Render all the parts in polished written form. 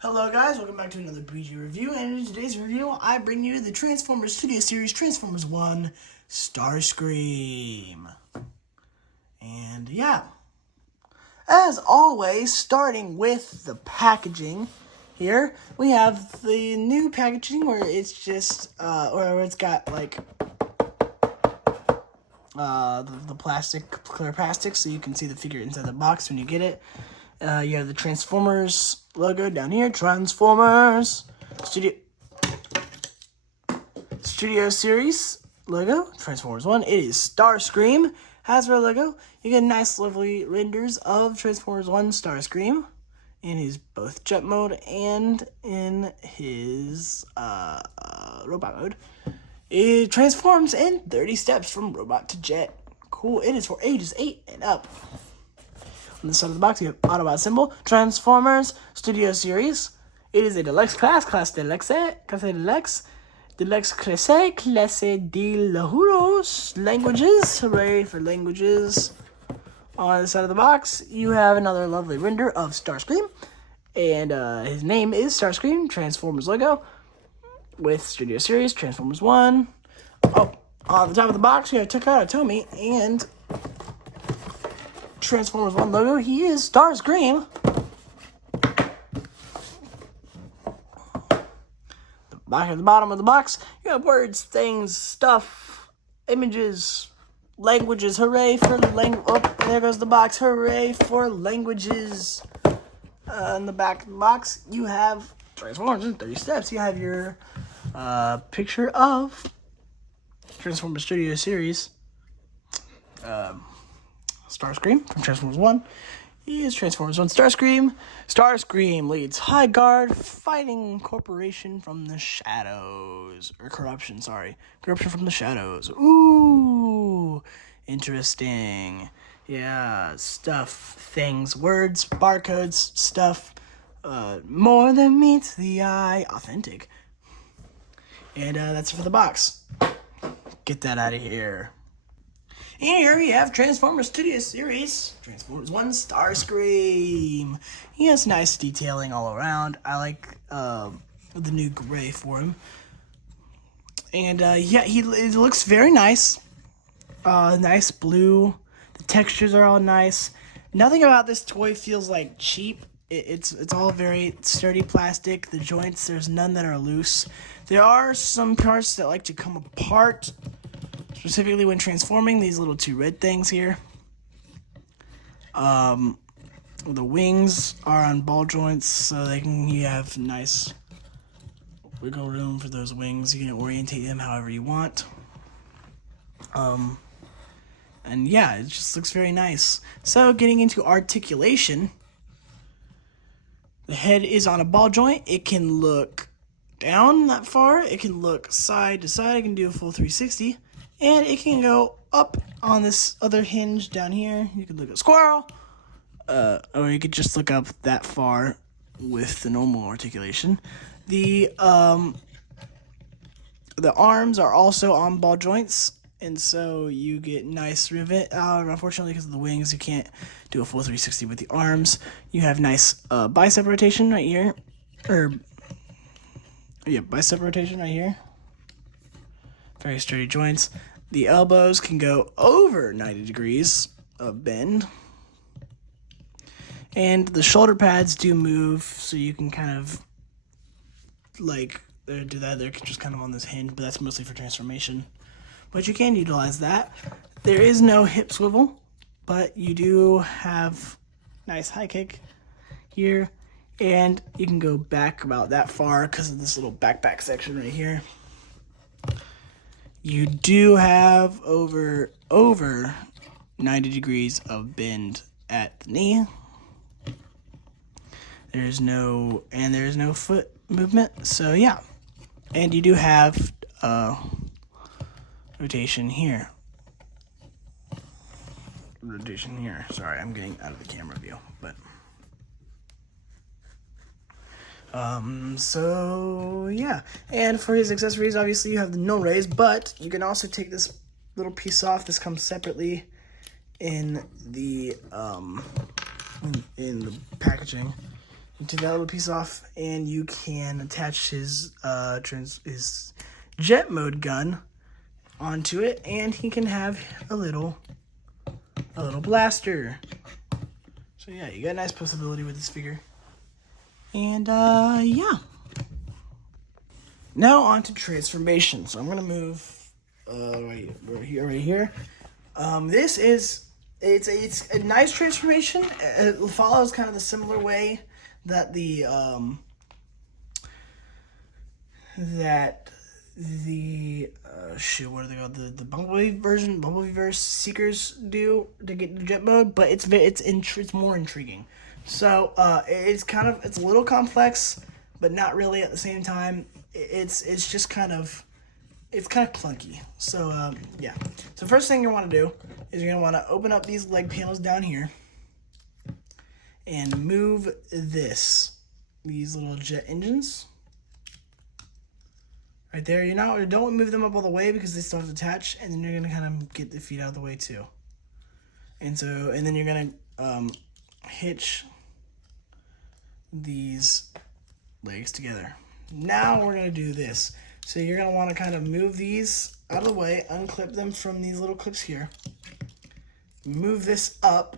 Hello guys, welcome back to another BG review, and in today's review, I bring you the Transformers Studio Series Transformers 1 Starscream. And yeah, as always, starting with the packaging here, we have the new packaging where it's just, where it's got like, the plastic, clear plastic, so you can see the figure inside the box when you get it. You have the Transformers logo down here. Transformers Studio Series logo. Transformers 1. It is Starscream. Hasbro logo. You get nice, lovely renders of Transformers 1 Starscream in his both jet mode and in his robot mode. It transforms in 30 steps from robot to jet. Cool. It is for ages 8 and up. On the side of the box, you have Autobot symbol, Transformers Studio Series. It is a deluxe class deluxe, classe de lahuros, languages, hooray for languages. On the side of the box, you have another lovely render of Starscream, and his name is Starscream, Transformers logo, with Studio Series, Transformers 1. Oh, on the top of the box, you have Takara Tomy, and Transformers 1 logo. He is Starscream. Back at the bottom of the box, you have words, things, stuff, images, languages. Hooray for language. Oh, there goes the box. Hooray for languages. In the back of the box, you have Transformers in 30 steps. You have your picture of Transformers Studio Series. Starscream from Transformers 1. He is Transformers 1 Starscream. Starscream leads High Guard fighting corporation from the shadows. Or corruption, sorry. Corruption from the shadows. Ooh, interesting. Yeah, stuff, things, words, barcodes, stuff. More than meets the eye. Authentic. And that's it for the box. Get that out of here. And here we have Transformers Studio Series, Transformers 1 Starscream. He has nice detailing all around. I like the new gray for him. And yeah, it looks very nice. Nice blue. The textures are all nice. Nothing about this toy feels like cheap. It's all very sturdy plastic. The joints, there's none that are loose. There are some parts that like to come apart, specifically when transforming, these little two red things here. The wings are on ball joints, so you have nice wiggle room for those wings. You can orientate them however you want. And yeah, it just looks very nice. So getting into articulation, the head is on a ball joint. It can look down that far. It can look side to side. It can do a full 360. And it can go up on this other hinge down here. You could look at squirrel. Or you could just look up that far with the normal articulation. The arms are also on ball joints. And so you get nice rivet. Unfortunately, because of the wings, you can't do a full 360 with the arms. You have nice bicep rotation right here. Bicep rotation right here. Very sturdy joints. The elbows can go over 90 degrees of bend. And the shoulder pads do move, so you can kind of do that. They're just kind of on this hinge, but that's mostly for transformation. But you can utilize that. There is no hip swivel, but you do have nice high kick here. And you can go back about that far because of this little backpack section right here. You do have over 90 degrees of bend at the knee. There's no foot movement. So yeah. And you do have rotation here. Sorry, I'm getting out of the camera view, but so yeah. And for his accessories, obviously you have the no rays, but you can also take this little piece off. This comes separately in the packaging. You take that little piece off, and you can attach his jet mode gun onto it, and he can have a little blaster. So yeah, you got a nice possibility with this figure. And yeah. Now on to transformation. So I'm gonna move right here. This is it's a nice transformation. It follows kind of the similar way that the what are they called? The Bumblebee version, Bumblebeeverse Seekers do to get the jet mode, but it's more intriguing. So it's a little complex, but not really at the same time. It's just kind of clunky. So yeah. So first thing you want to do is you're gonna want to open up these leg panels down here and move these little jet engines right there. Don't move them up all the way because they still have to attach, and then you're gonna kind of get the feet out of the way too. And then you're gonna hitch these legs together. Now we're gonna do this. So you're gonna want to kind of move these out of the way, unclip them from these little clips here, move this up,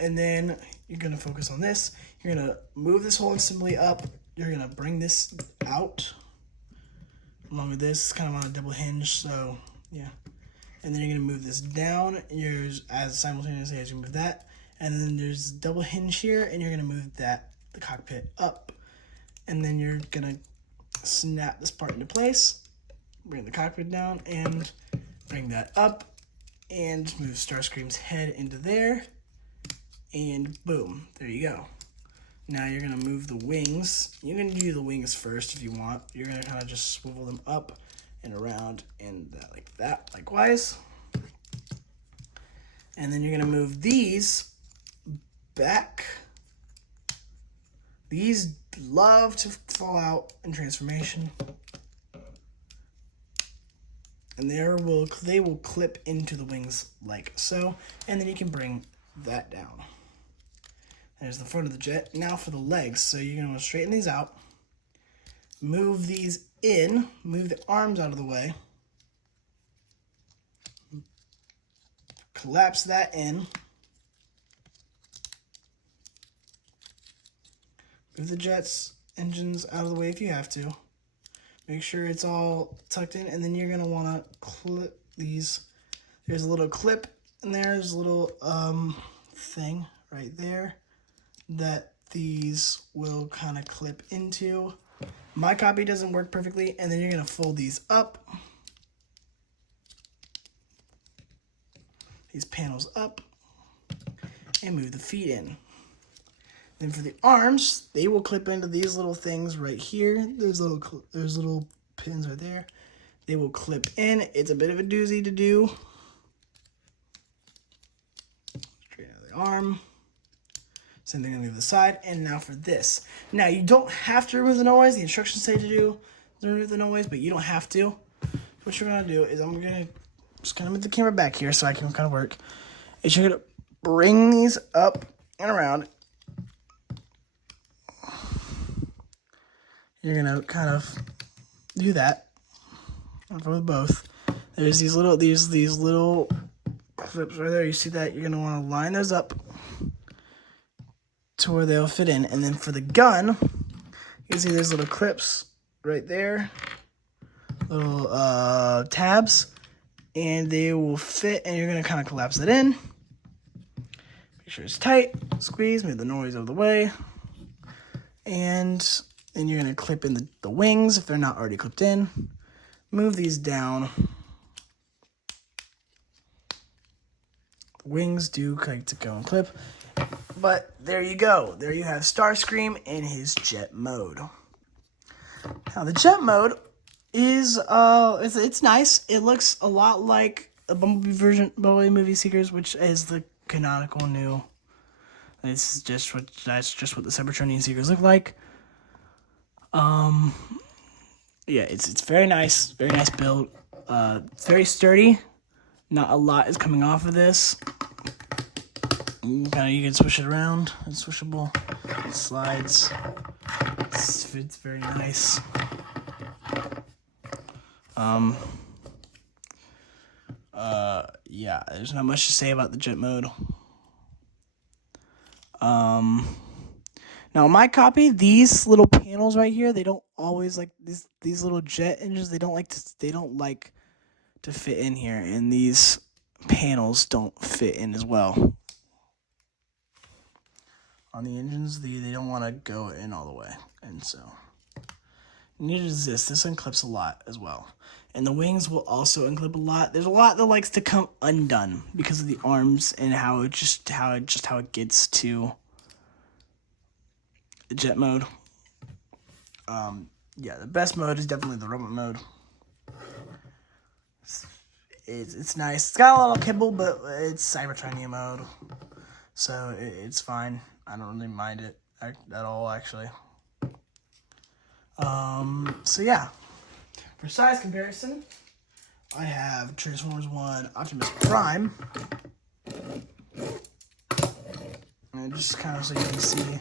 and then you're gonna focus on this. You're gonna move this whole assembly up. You're gonna bring this out along with this. It's kind of on a double hinge, so yeah. And then you're gonna move this down. As simultaneously as you move that, and then there's double hinge here, and you're gonna move the cockpit up, and then you're gonna snap this part into place, bring the cockpit down, and bring that up, and move Starscream's head into there, and boom, there you go. Now you're gonna move the wings. You're gonna do the wings first if you want. You're gonna kind of just swivel them up and around and like that, likewise. And then you're gonna move these back. These love to fall out in transformation, and they will clip into the wings like so, and then you can bring that down. There's the front of the jet. Now for the legs. So you're going to straighten these out, move these in, move the arms out of the way, collapse that in, move the jet's engines out of the way if you have to. Make sure it's all tucked in, and then you're going to want to clip these. There's a little clip, and there's a little thing right there that these will kind of clip into. My copy doesn't work perfectly, and then you're going to fold these up. These panels up, and move the feet in. Then for the arms, they will clip into these little things right here. There's little pins right there. They will clip in. It's a bit of a doozy to do. Straight out of the arm. Same thing on the other side. And now for this. Now you don't have to remove the noise. The instructions say to remove the noise, but you don't have to. What you're gonna do is I'm gonna just kind of move the camera back here so I can kind of work. Is you're gonna bring these up and around. You're gonna kind of do that for both. There's these little clips right there. You see that? You're gonna want to line those up to where they'll fit in. And then for the gun, you can see there's little clips right there, little tabs, and they will fit. And you're gonna kind of collapse it in. Make sure it's tight. Squeeze. Move the noise out of the way, and then you're going to clip in the wings if they're not already clipped in. Move these down. The wings do like to go and clip. But there you go. There you have Starscream in his jet mode. Now the jet mode is it's nice. It looks a lot like a Bumblebee Movie Seekers, which is the canonical new. That's just what the Cybertronian Seekers look like. Yeah, it's very nice build. It's very sturdy. Not a lot is coming off of this. You can switch it around. It's switchable. It slides. It's very nice. Yeah, there's not much to say about the jet mode. Now my copy, these little panels right here, they don't always like these little jet engines. They don't like to fit in here, and these panels don't fit in as well. On the engines, they don't want to go in all the way, and so neither does this. This unclips a lot as well, and the wings will also unclip a lot. There's a lot that likes to come undone because of the arms and how it gets to the jet mode. Yeah, the best mode is definitely the robot mode. It's nice. It's got a little kibble, but it's Cybertronium mode, so it's fine. I don't really mind it at all, actually. So yeah, for size comparison, I have Transformers 1 Optimus Prime, and just kind of so you can see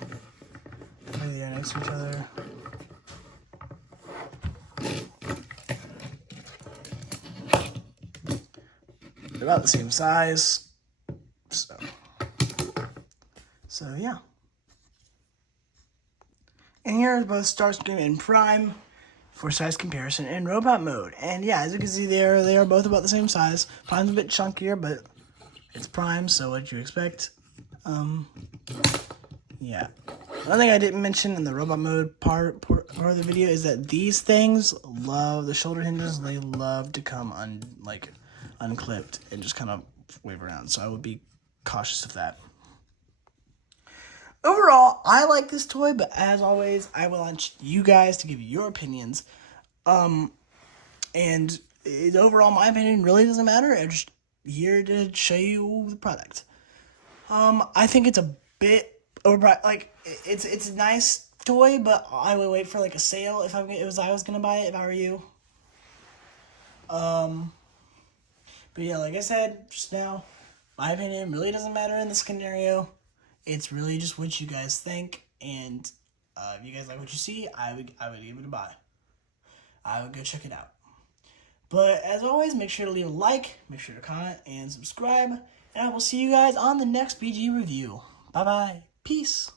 they're next to each other. They're about the same size, so yeah. And here are both Starscream and Prime for size comparison and robot mode. And yeah, as you can see, they are both about the same size. Prime's a bit chunkier, but it's Prime, so what do you expect? Yeah. One thing I didn't mention in the robot mode part of the video is that these things love the shoulder hinges. They love to come unclipped and just kind of wave around. So I would be cautious of that. Overall, I like this toy, but as always, I will want you guys to give your opinions. And overall, my opinion really doesn't matter. I'm just here to show you the product. I think it's a bit overpriced. Like, it's a nice toy, but I would wait for like a sale if I was gonna buy it if I were you. But yeah, like I said just now, my opinion really doesn't matter in this scenario. It's really just what you guys think, and if you guys like what you see, I would give it a buy. I would go check it out. But as always, make sure to leave a like, make sure to comment, and subscribe, and I will see you guys on the next BG review. Bye-bye. Peace.